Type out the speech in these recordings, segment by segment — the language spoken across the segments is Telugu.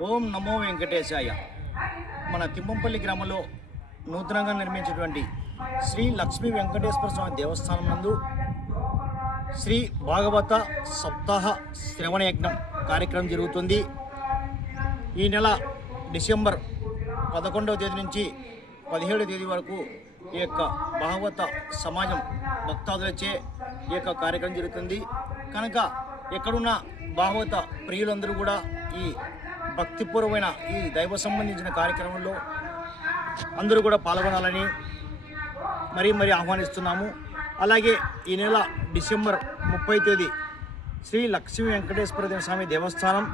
ఓం నమో వెంకటేశాయ. మన తిమ్మంపల్లి గ్రామంలో నూతనంగా నిర్మించినటువంటి శ్రీ లక్ష్మీ వెంకటేశ్వర స్వామి దేవస్థానం నందు శ్రీ భాగవత సప్తాహ శ్రవణ యజ్ఞం కార్యక్రమం జరుగుతుంది. ఈ నెల డిసెంబర్ పదకొండవ తేదీ నుంచి పదిహేడవ తేదీ వరకు ఈ యొక్క భాగవత సమాజం భక్తాదులచే ఈ యొక్క కార్యక్రమం జరుగుతుంది. కనుక ఎక్కడున్న భాగవత ప్రియులందరూ కూడా ఈ భక్తిపూర్వమైన ఈ దైవ సంబంధించిన కార్యక్రమంలో అందరూ కూడా పాల్గొనాలని మరీ మరీ ఆహ్వానిస్తున్నాము. అలాగే ఈ నెల డిసెంబర్ ముప్పై తేదీ శ్రీ లక్ష్మీ వెంకటేశ్వర స్వామి దేవస్థానం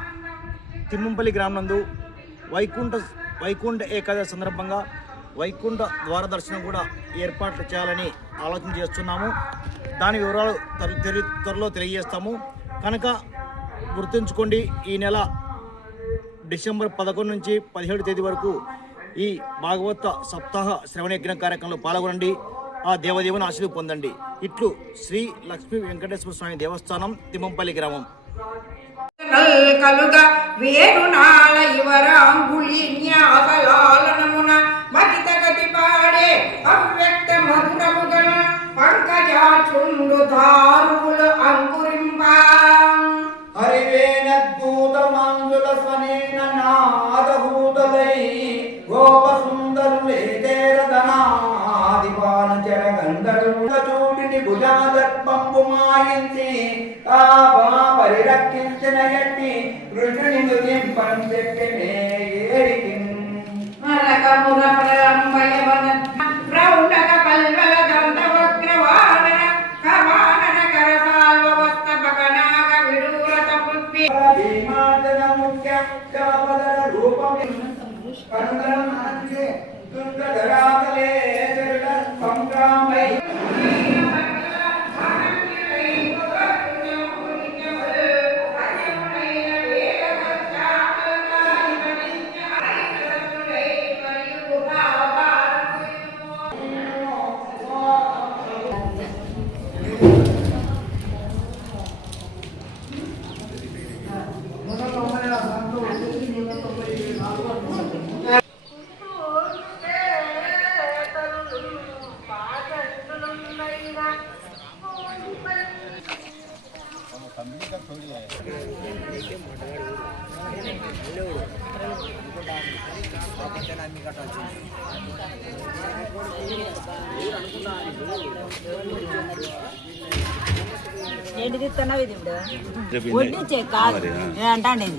తిమ్మంపల్లి గ్రామం నందు వైకుంఠ వైకుంఠ ఏకాదశి సందర్భంగా వైకుంఠ ద్వార దర్శనం కూడా ఏర్పాట్లు చేయాలని ఆలోచన చేస్తున్నాము. దాని వివరాలు త్వరలో తెలియజేస్తాము. కనుక గుర్తుంచుకోండి ఈ నెల డిసెంబర్ పదకొండు నుంచి పదిహేడు తేదీ వరకు ఈ భాగవత సప్తాహ శ్రవణయజ్ఞ కార్యక్రమంలో పాల్గొనండి. ఆ దేవదేవుని ఆశీర్వాదం పొందండి. ఇట్లు శ్రీ లక్ష్మీ వెంకటేశ్వర స్వామి దేవస్థానం తిమ్మంపల్లి గ్రామం. కలుగ వేరు నాళ న్యాసలాలనమున మతిత మాయించి ఆ పా పరిరక్షించిన ఎట్టి కృష్ణుని ముగింపం చెప్పినే ఏరికి నరకముర ప్రలంబయవన ప్రౌఢక పల్వల దంత వక్రవానన కవానన కరసాల్వ వస్త పకనాగ విడూరత పృథ్వీ భీమార్జన ముఖ్య చాపదర రూపం కందరం నాట్యే దుర్గధరాతలే ఏంటి తిన్నావు ఇది ఇప్పుడు? వడ్డించే కాదు. నేను